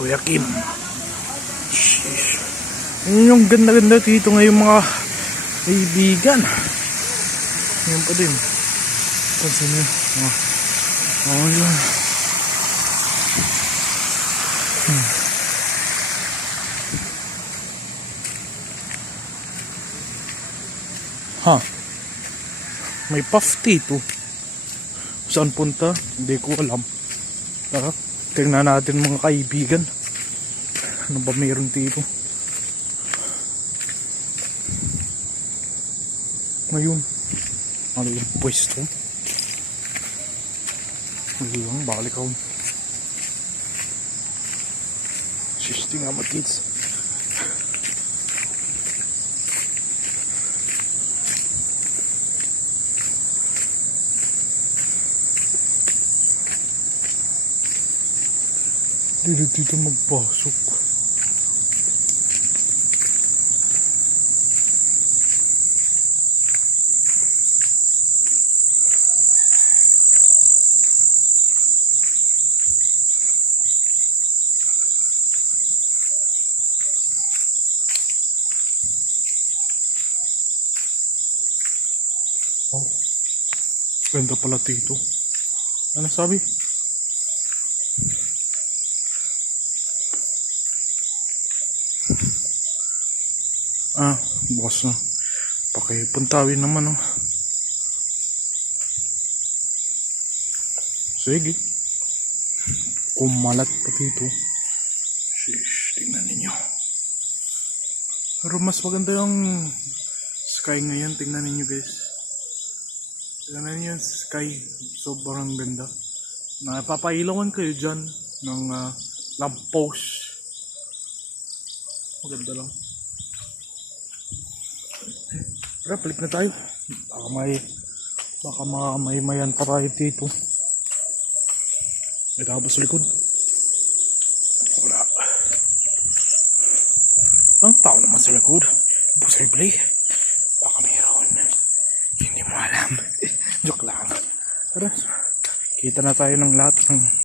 Kuya Kim. Sheesh. Yun yung ganda-ganda dito ngayon mga kaibigan. Yun pa din. Pansin nyo. Oh, yun. Ha? May puff dito. Saan punta? Hindi ko alam. Tara, tingnan natin mga kaibigan. Ano ba mayroon dito? Ngayon, ano yung pwesto? Ngayon, balik ako. Sisting nga kids. Dito magpasok. Oh, ganda pala dito. Ano sabi? Bukas na. Pakipuntawin naman, oh. Sige. Kumalat pa dito. Shish, tingnan ninyo. Pero mas maganda yung sky ngayon. Tingnan ninyo, guys. Tingnan ninyo yung sky. Sobrang ganda. Napapailawan kayo dyan ng lamppost. Maganda lang. Pero balik na tayo. Baka mayan pa tayo dito. May tapos sa likod. Wala. Ang tao naman sa likod. Busay play. Baka mayroon. Hindi mo alam. Joke lang. Tara. Kita na tayo ng lahat ng